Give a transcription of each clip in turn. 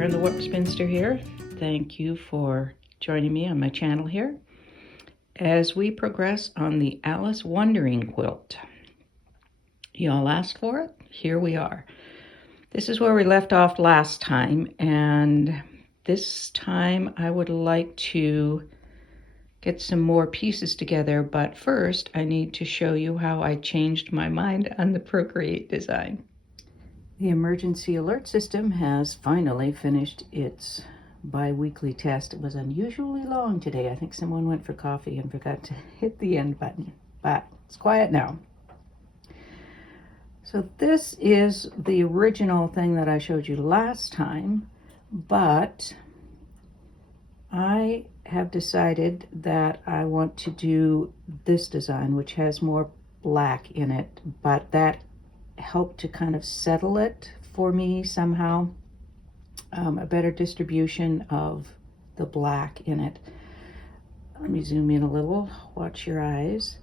Karen the Spinster here. Thank you for joining me on my channel here as we progress on the Alice Wondering quilt. Y'all asked for it, here we are. This is where we left off last time, and this time I would like to get some more pieces together, but first I need to show you how I changed my mind on the Procreate design. The emergency alert system has finally finished its bi-weekly test. It was unusually long today. I think someone went for coffee and forgot to hit the end button, but it's quiet now. So this is the original thing that I showed you last time, but I have decided that I want to do this design, which has more black in it, but that helped to kind of settle it for me somehow. A better distribution of the black in it. Let me zoom in a little, watch your eyes.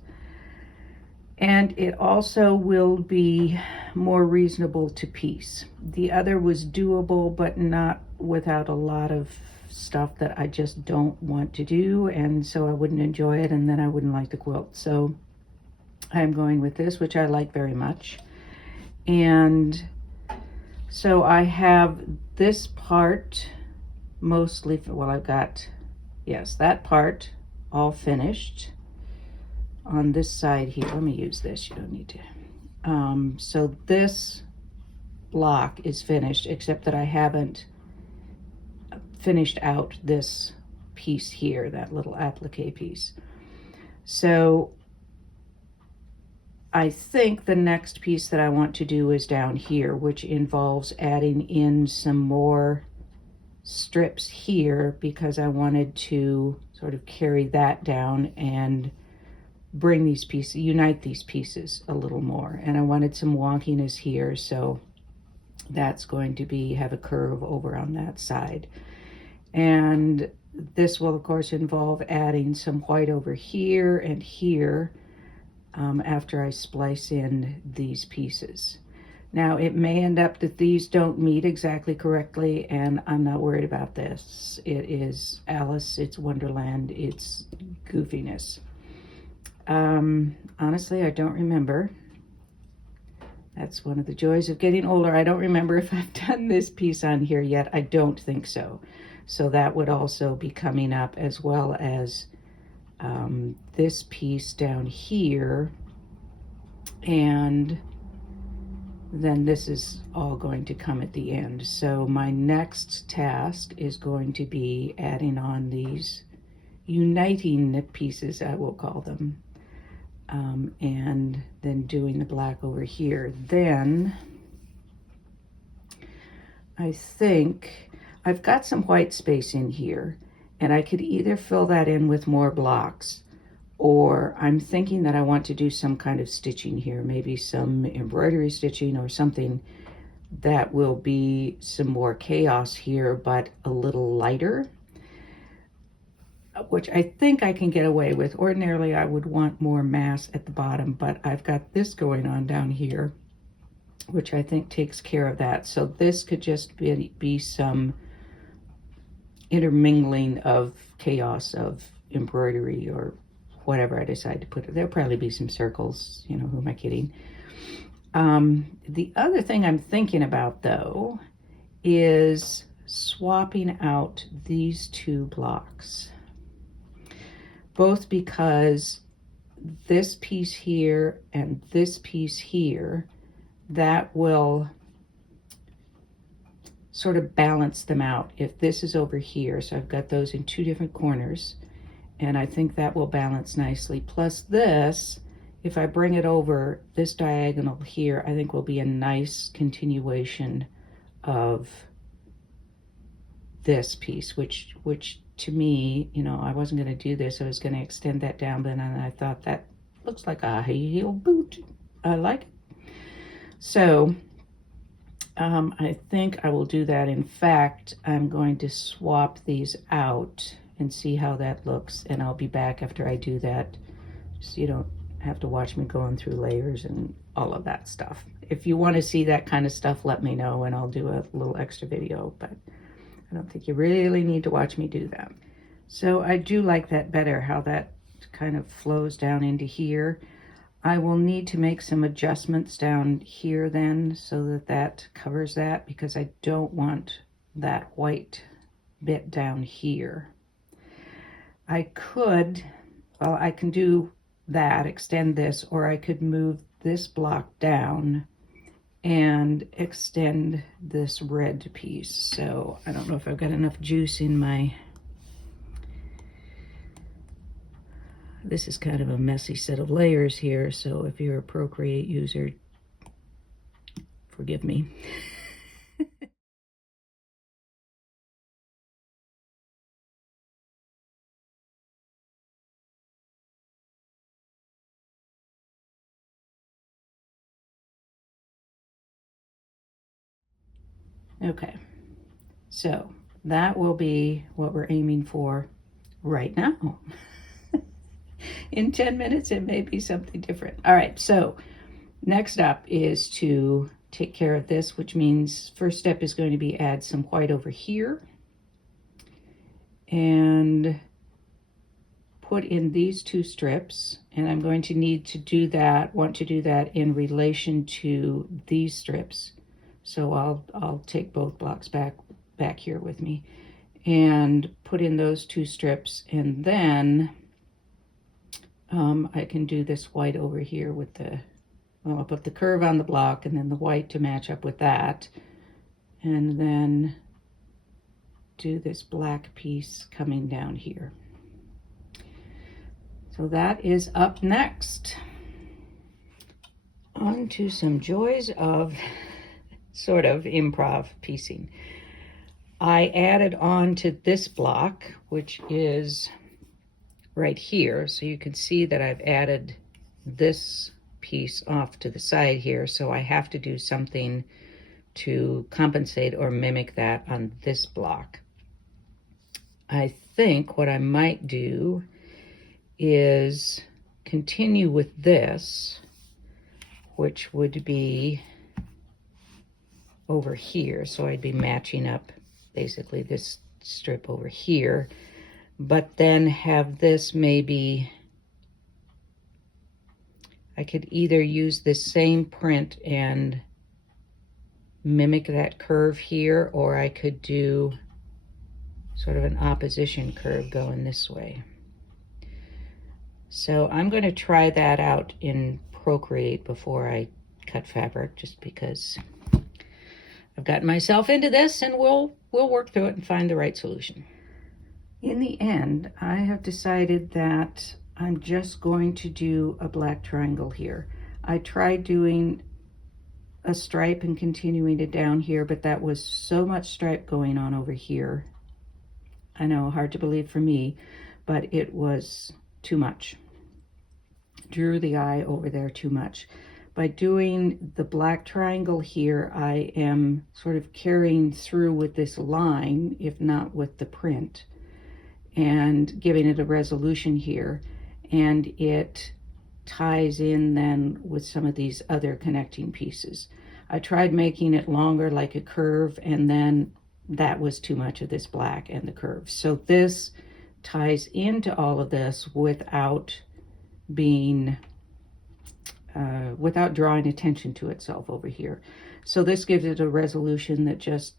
And it also will be more reasonable to piece. The other was doable, but not without a lot of stuff that I just don't want to do, and so I wouldn't enjoy it, and then I wouldn't like the quilt. So I'm going with this, which I like very much. And so I have this part mostly, well, I've got, yes, that part all finished on this side here. Let me use this, you don't need to. So this block is finished, except that I haven't finished out this piece here, that little applique piece. So I think the next piece that I want to do is down here, which involves adding in some more strips here, because I wanted to sort of carry that down and bring these pieces, unite these pieces a little more. And I wanted some wonkiness here, so that's going to be, have a curve over on that side. And this will of course involve adding some white over here and here, after I splice in these pieces. Now it may end up that these don't meet exactly correctly, and I'm not worried about this. It is Alice, it's Wonderland, it's goofiness. Honestly, I don't remember. That's one of the joys of getting older. I don't remember if I've done this piece on here yet. I don't think so. So that would also be coming up, as well as this piece down here, and then this is all going to come at the end. So my next task is going to be adding on these uniting pieces, I will call them, and then doing the black over here. Then I think I've got some white space in here, and I could either fill that in with more blocks, or I'm thinking that I want to do some kind of stitching here, maybe some embroidery stitching or something that will be some more chaos here, but a little lighter, which I think I can get away with. Ordinarily, I would want more mass at the bottom, but I've got this going on down here, which I think takes care of that. So this could just be some intermingling of chaos of embroidery or whatever I decide to put it. There'll probably be some circles, you know, who am I kidding? The other thing I'm thinking about though is swapping out these two blocks, both because this piece here and this piece here, that will sort of balance them out. If this is over here, so I've got those in two different corners, and I think that will balance nicely. Plus this, if I bring it over this diagonal here, I think will be a nice continuation of this piece, which to me, you know, I wasn't going to do this. I was going to extend that down, but then I thought that looks like a high heel boot. I like it. So I think I will do that. In fact, I'm going to swap these out and see how that looks, and I'll be back after I do that, so you don't have to watch me going through layers and all of that stuff. If you want to see that kind of stuff, let me know and I'll do a little extra video. But I don't think you really need to watch me do that. So I do like that better, how that kind of flows down into here. I will need to make some adjustments down here then so that that covers that, because I don't want that white bit down here. I could, well, I can do that, extend this, or I could move this block down and extend this red piece. So I don't know if I've got enough juice in my, this is kind of a messy set of layers here, so if you're a Procreate user, forgive me. Okay, so that will be what we're aiming for right now. In 10 minutes, it may be something different. All right, so next up is to take care of this, which means first step is going to be add some white over here and put in these two strips. And I'm going to need to do that, want to do that in relation to these strips. So I'll take both blocks back here with me and put in those two strips, and then I can do this white over here with the, well, I'll put the curve on the block and then the white to match up with that, and then do this black piece coming down here. So that is up next. On to some joys of sort of improv piecing. I added on to this block, which is right here, so you can see that I've added this piece off to the side here, so I have to do something to compensate or mimic that on this block. I think what I might do is continue with this, which would be over here, so I'd be matching up basically this strip over here, but then have this, maybe I could either use this same print and mimic that curve here, or I could do sort of an opposition curve going this way. So I'm going to try that out in Procreate before I cut fabric, just because I've gotten myself into this, and we'll work through it and find the right solution. In the end, I have decided that I'm just going to do a black triangle here. I tried doing a stripe and continuing it down here, but that was so much stripe going on over here. I know, hard to believe for me, but it was too much. Drew the eye over there too much. By doing the black triangle here, I am sort of carrying through with this line, if not with the print, and giving it a resolution here. And it ties in then with some of these other connecting pieces. I tried making it longer like a curve, and then that was too much of this black and the curve. So this ties into all of this without being without drawing attention to itself over here. So this gives it a resolution that just,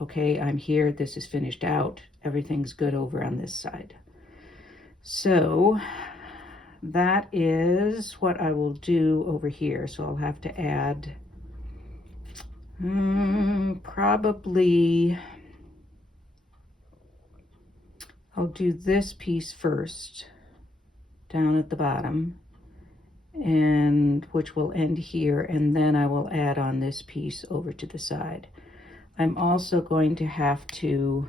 okay, I'm here, this is finished out, everything's good over on this side. So that is what I will do over here. So I'll have to add probably, I'll do this piece first down at the bottom, and which will end here, and then I will add on this piece over to the side. I'm also going to have to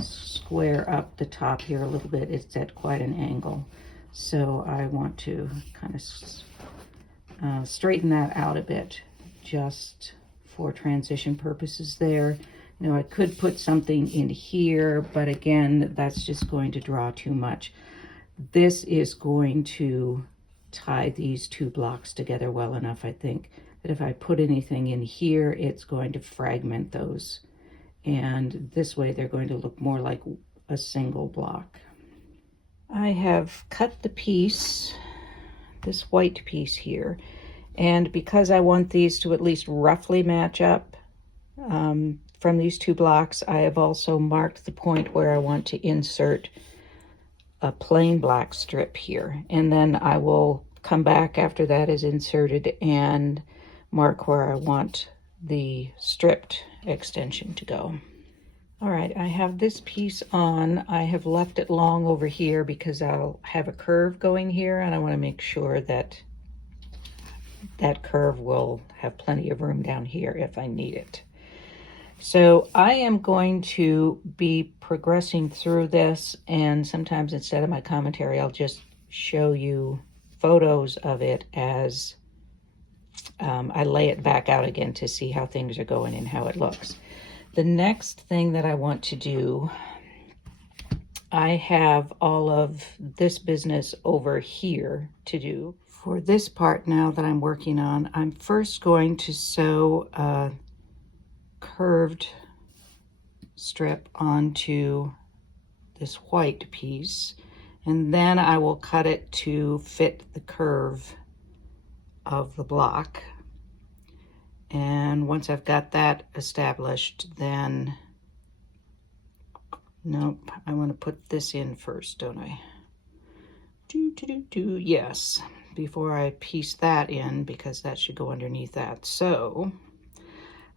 square up the top here a little bit. It's at quite an angle, so I want to kind of straighten that out a bit just for transition purposes there. You know, I could put something in here, but again, that's just going to draw too much. This is going to tie these two blocks together well enough, I think, that if I put anything in here, it's going to fragment those and this way they're going to look more like a single block. I have cut the piece, this white piece here, and because I want these to at least roughly match up from these two blocks, I have also marked the point where I want to insert a plain black strip here, and then I will come back after that is inserted and mark where I want the stripped extension to go. All right, I have this piece on. I have left it long over here because I'll have a curve going here, and I want to make sure that that curve will have plenty of room down here if I need it. So I am going to be progressing through this, and sometimes instead of my commentary, I'll just show you photos of it as I lay it back out again to see how things are going and how it looks. The next thing that I want to do, I have all of this business over here to do. For this part now that I'm working on, I'm first going to sew a curved strip onto this white piece, and then I will cut it to fit the curve of the block. And once I've got that established, then, nope, I want to put this in first, don't I? Yes, before I piece that in, because that should go underneath that. So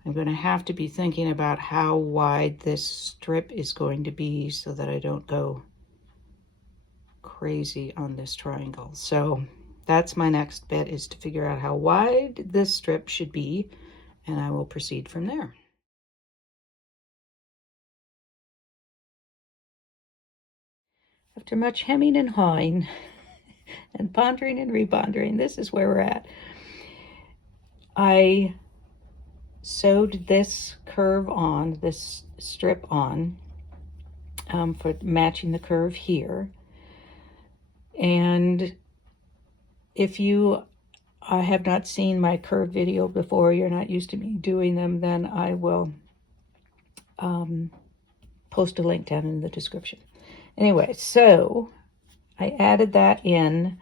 I'm going to have to be thinking about how wide this strip is going to be so that I don't go crazy on this triangle. So that's my next bit, is to figure out how wide this strip should be, and I will proceed from there. After much hemming and hawing and pondering and repondering, this is where we're at. I sewed this curve on, this strip on, for matching the curve here. And if you have not seen my curve video before, you're not used to me doing them, then I will post a link down in the description. Anyway, so I added that in,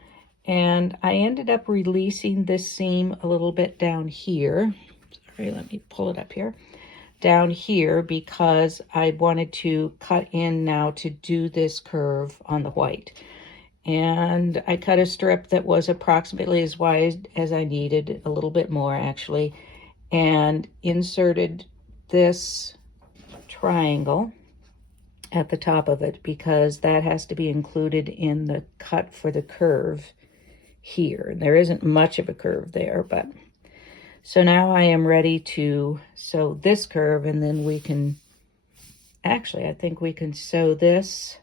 and I ended up releasing this seam a little bit down here. Sorry, let me pull it up here. Down here, because I wanted to cut in now to do this curve on the white. And I cut a strip that was approximately as wide as I needed, a little bit more actually, and inserted this triangle at the top of it, because that has to be included in the cut for the curve here. There isn't much of a curve there, but so now I am ready to sew this curve, and then we can, actually, I think we can sew this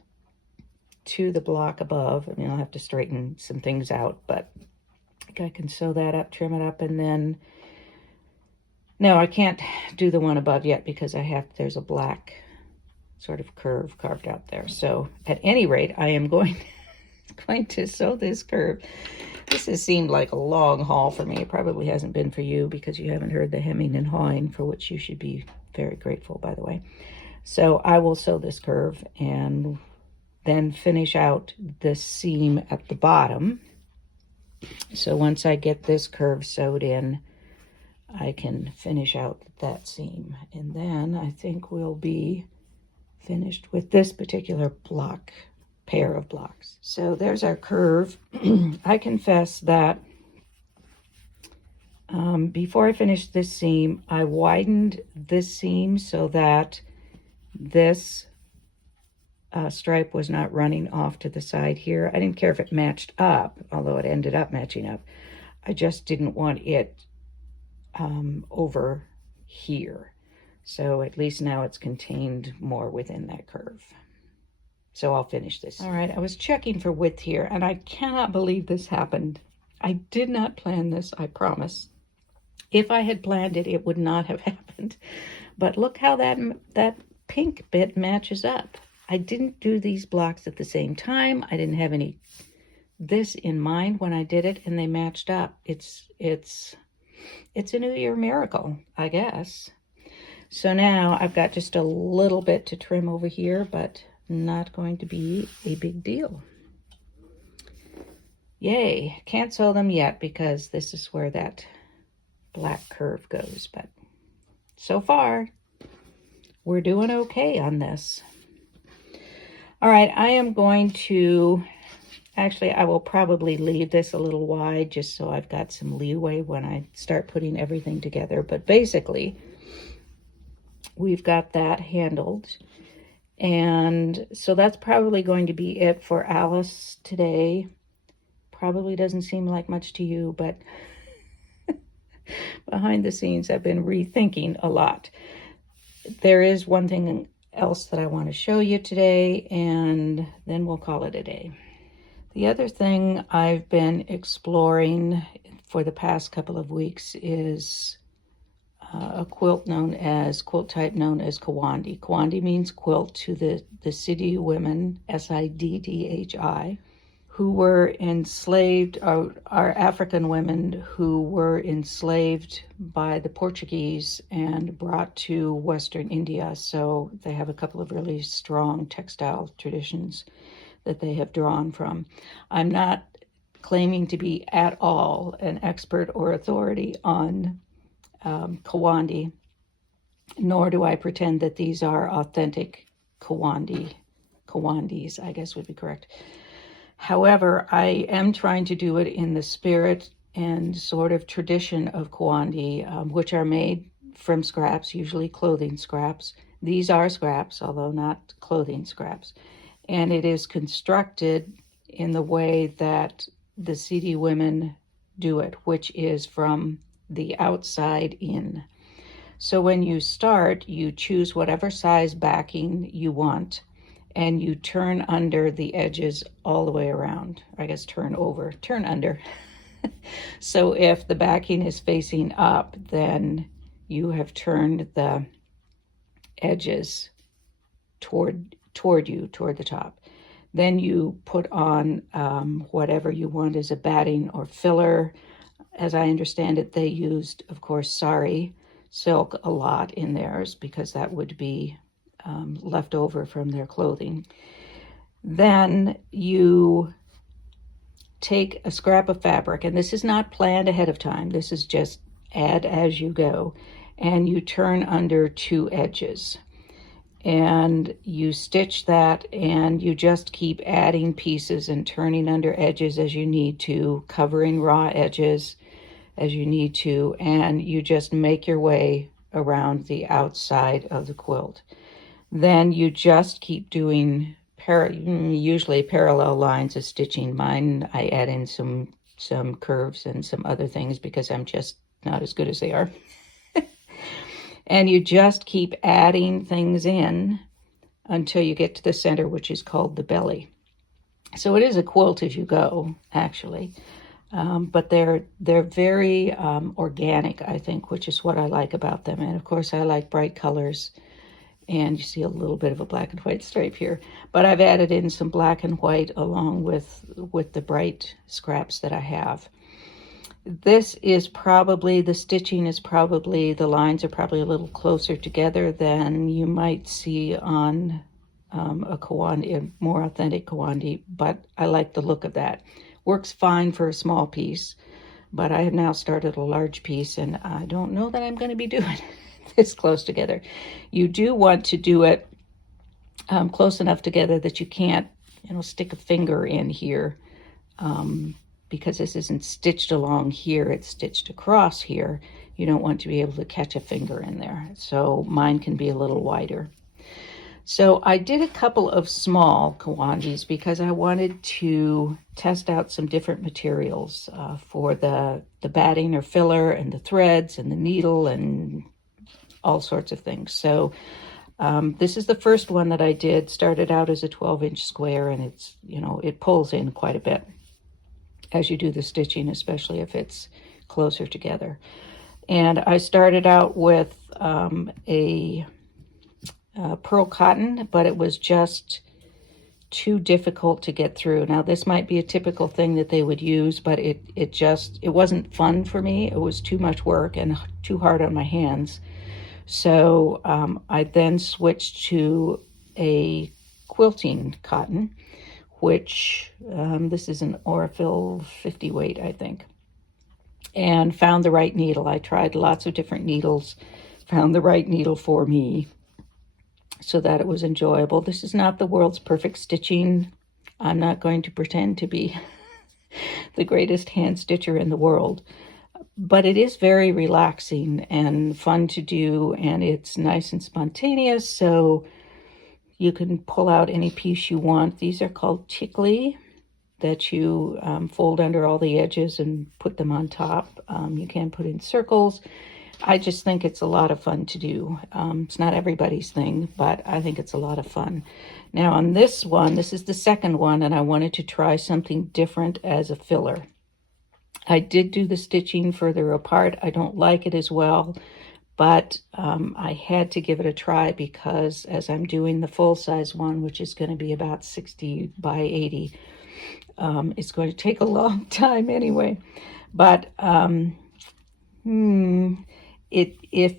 to the block above. I mean, I'll have to straighten some things out, but I think I can sew that up, trim it up, and then, no, I can't do the one above yet because there's a black sort of curve carved out there. So at any rate, I am going to sew this curve. This has seemed like a long haul for me. It probably hasn't been for you because you haven't heard the hemming and hawing, for which you should be very grateful, by the way. So I will sew this curve and then finish out this seam at the bottom. So once I get this curve sewed in, I can finish out that seam. And then I think we'll be finished with this particular block, pair of blocks. So there's our curve. I confess that before I finished this seam, I widened this seam so that this stripe was not running off to the side here. I didn't care if it matched up, although it ended up matching up. I just didn't want it over here. So at least now it's contained more within that curve. So I'll finish this. All right, I was checking for width here, and I cannot believe this happened. I did not plan this, I promise. If I had planned it, it would not have happened. But look how that pink bit matches up. I didn't do these blocks at the same time. I didn't have any this in mind when I did it, and they matched up. It's a New Year miracle, I guess. So now I've got just a little bit to trim over here, but not going to be a big deal. Yay, can't sew them yet because this is where that black curve goes, but so far we're doing okay on this. All right, I am going to, actually I will probably leave this a little wide just so I've got some leeway when I start putting everything together, but basically we've got that handled. And so that's probably going to be it for Alice today. Probably doesn't seem like much to you, but behind the scenes, I've been rethinking a lot. There is one thing else that I want to show you today, and then we'll call it a day. The other thing I've been exploring for the past couple of weeks is a quilt type known as Kawandi. Kawandi means quilt to the Siddi women, Siddhi, who were enslaved, are African women who were enslaved by the Portuguese and brought to Western India. So they have a couple of really strong textile traditions that they have drawn from. I'm not claiming to be at all an expert or authority on Kawandi, nor do I pretend that these are authentic Kawandis, I guess would be correct. However, I am trying to do it in the spirit and sort of tradition of Kawandi, which are made from scraps, usually clothing scraps. These are scraps, although not clothing scraps. And it is constructed in the way that the Siddi women do it, which is from the outside in. So when you start, you choose whatever size backing you want, and you turn under the edges all the way around. I guess turn under. So if the backing is facing up, then you have turned the edges toward the top. Then you put on whatever you want as a batting or filler. As I understand it, they used, of course, sari silk a lot in theirs because that would be left over from their clothing. Then you take a scrap of fabric, and this is not planned ahead of time. This is just add as you go, and you turn under two edges. And you stitch that, and you just keep adding pieces and turning under edges as you need to, covering raw edges as you need to, and you just make your way around the outside of the quilt. Then you just keep doing usually parallel lines of stitching. Mine, I add in some curves and some other things because I'm just not as good as they are. And you just keep adding things in until you get to the center, which is called the belly. So it is a quilt as you go, actually. But they're very organic, I think, which is what I like about them. And of course, I like bright colors. And you see a little bit of a black and white stripe here. But I've added in some black and white along with the bright scraps that I have. This is probably, the stitching is probably, the lines are probably a little closer together than you might see on a Kawandi, a more authentic Kawandi, but I like the look of that. Works fine for a small piece, but I have now started a large piece, and I don't know that I'm going to be doing this close together. You do want to do it close enough together that you can't, stick a finger in here, because this isn't stitched along here, it's stitched across here. You don't want to be able to catch a finger in there. So mine can be a little wider. So I did a couple of small Kawandis because I wanted to test out some different materials for the batting or filler and the threads and the needle and all sorts of things. So this is the first one that I did. Started out as a 12-inch square, and it's, it pulls in quite a bit as you do the stitching, especially if it's closer together. And I started out with a pearl cotton, but it was just too difficult to get through. Now, this might be a typical thing that they would use, but it wasn't fun for me. It was too much work and too hard on my hands. So I then switched to a quilting cotton, which this is an Orifil 50 weight, I think, and found the right needle. I tried lots of different needles, found the right needle for me so that it was enjoyable. This is not the world's perfect stitching. I'm not going to pretend to be the greatest hand stitcher in the world, but it is very relaxing and fun to do, and it's nice and spontaneous, so you can pull out any piece you want. These are called tickly, that you fold under all the edges and put them on top. You can put in circles. I just think it's a lot of fun to do. It's not everybody's thing, but I think it's a lot of fun. Now on this one, this is the second one, and I wanted to try something different as a filler. I did do the stitching further apart. I don't like it as well, but I had to give it a try because as I'm doing the full-size one, which is going to be about 60 by 80, it's going to take a long time anyway. But if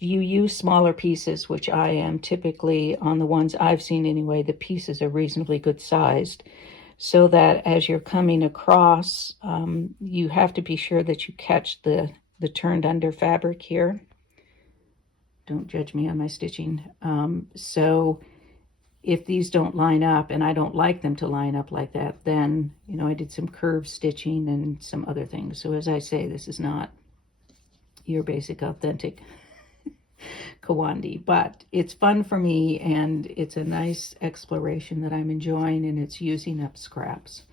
you use smaller pieces, which I am typically, on the ones I've seen anyway, the pieces are reasonably good sized, so that as you're coming across, you have to be sure that you catch the turned under fabric here. Don't judge me on my stitching. So if these don't line up, and I don't like them to line up like that, then, I did some curved stitching and some other things. So as I say, this is not your basic authentic Kawandi, but it's fun for me, and it's a nice exploration that I'm enjoying, and it's using up scraps.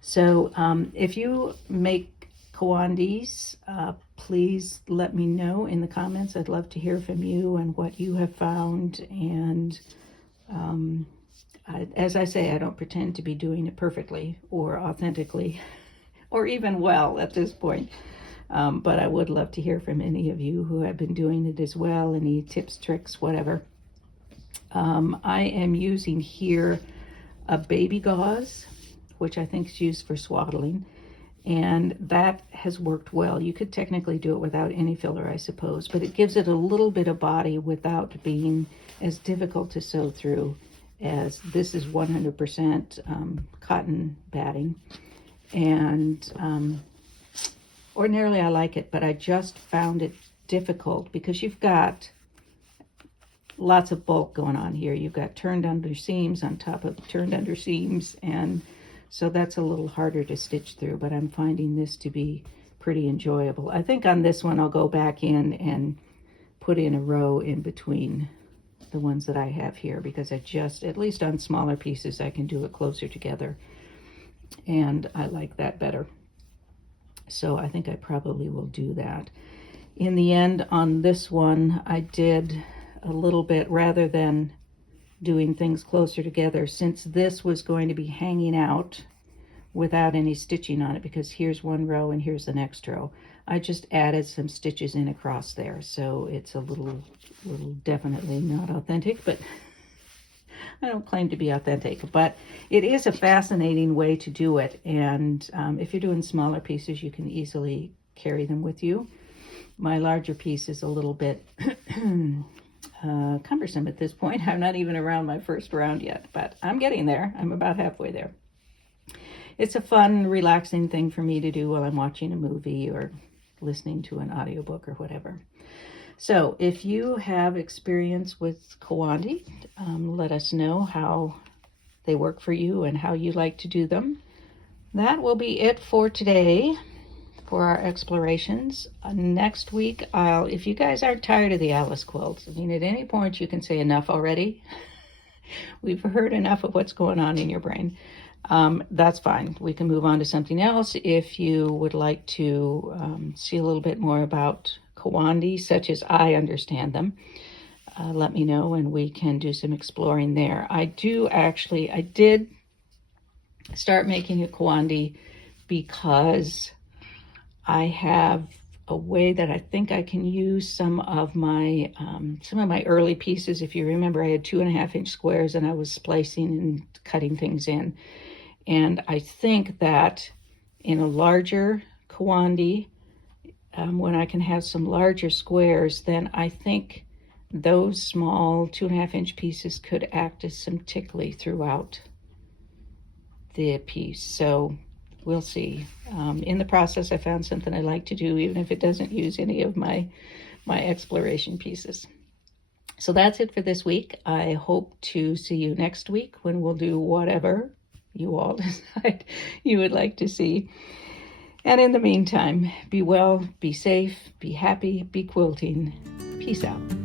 So if you make Kawandis, please let me know in the comments. I'd love to hear from you and what you have found. And as I say, I don't pretend to be doing it perfectly or authentically or even well at this point. But I would love to hear from any of you who have been doing it as well, any tips, tricks, whatever. I am using here a baby gauze, which I think is used for swaddling, and that has worked well. You could technically do it without any filler, I suppose, but it gives it a little bit of body without being as difficult to sew through, as this is 100% cotton batting. And ordinarily I like it, but I just found it difficult because you've got lots of bulk going on here. You've got turned under seams on top of turned under seams, and so that's a little harder to stitch through, but I'm finding this to be pretty enjoyable. I think on this one I'll go back in and put in a row in between the ones that I have here, because at least on smaller pieces, I can do it closer together, and I like that better. So I think I probably will do that. In the end, on this one, I did a little bit, rather than doing things closer together, since this was going to be hanging out without any stitching on it, because here's one row and here's the next row, I just added some stitches in across there. So it's a little definitely not authentic, but I don't claim to be authentic, but it is a fascinating way to do it. And if you're doing smaller pieces, you can easily carry them with you. My larger piece is a little bit cumbersome at this point. I'm not even around my first round yet, but I'm getting there. I'm about halfway there. It's a fun, relaxing thing for me to do while I'm watching a movie or listening to an audiobook or whatever. So if you have experience with Kawandi, let us know how they work for you and how you like to do them. That will be it for today for our explorations. Next week, if you guys aren't tired of the Alice quilts, I mean, at any point you can say enough already. We've heard enough of what's going on in your brain. That's fine. We can move on to something else. If you would like to see a little bit more about Kawandi, such as I understand them, let me know and we can do some exploring there. I did start making a Kawandi because I have a way that I think I can use some of my early pieces. If you remember, I had 2.5-inch squares and I was splicing and cutting things in. And I think that in a larger Kawandi, when I can have some larger squares, then I think those small 2.5-inch pieces could act as some tickly throughout the piece. So we'll see. In the process, I found something I like to do, even if it doesn't use any of my exploration pieces. So that's it for this week. I hope to see you next week when we'll do whatever you all decide you would like to see. And in the meantime, be well, be safe, be happy, be quilting. Peace out.